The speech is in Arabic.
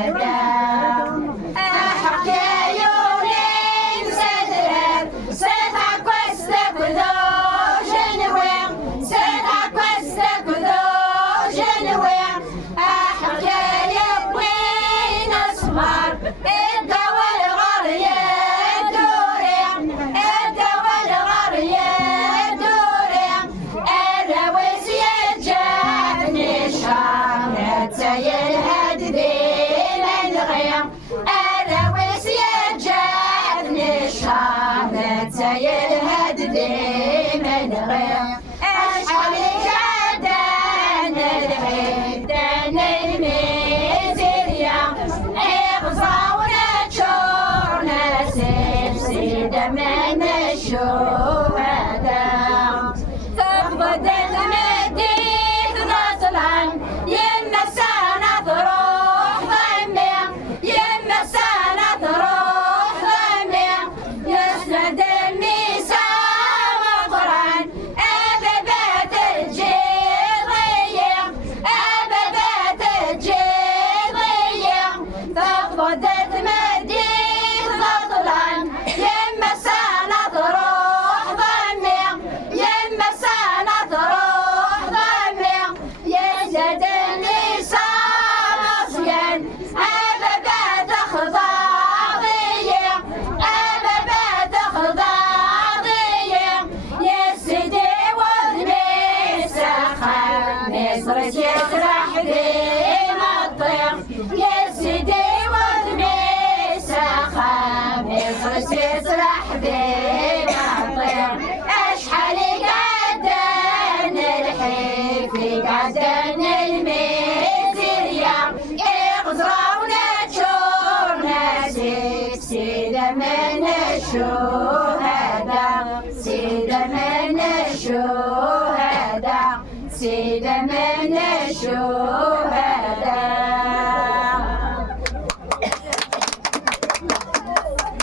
الشهداء حكايولين سدرب ستعك واستكذو جنوين ستعك واستكذو جنوين حكاية وين أصغر الدوا الغرية دوري الدوا الغرية دوري الرويس يجاني شامت يلهد دين الغيم الرويس يجاني شامت يلهد دين الغيم أشحال جدان الهدان الميزيريا إغزاونا تشورنا سيد من الشهداء تقبض المدينة نطلع يما سنة تروح ضمي يما سنة تروح ضمي يسند الميسام قران أبابات الجيضية أبابات الجيضية تقبض المدينة نطلع يما سنة تروح ضمي يما سنة تروح ضمي يزداد النساء مصيان أبابات خضاضية أبابات خضاضية يا سيدي وذني سخر مصر يسرح ديما الطير يا سيدي وذني سخر مصر يسرح ديما الطير أشحال قدان الحيف قدان الميزيريا إغزراونا تشورنا سيد من الشهداء سيد من الشهداء سيد من الشهداء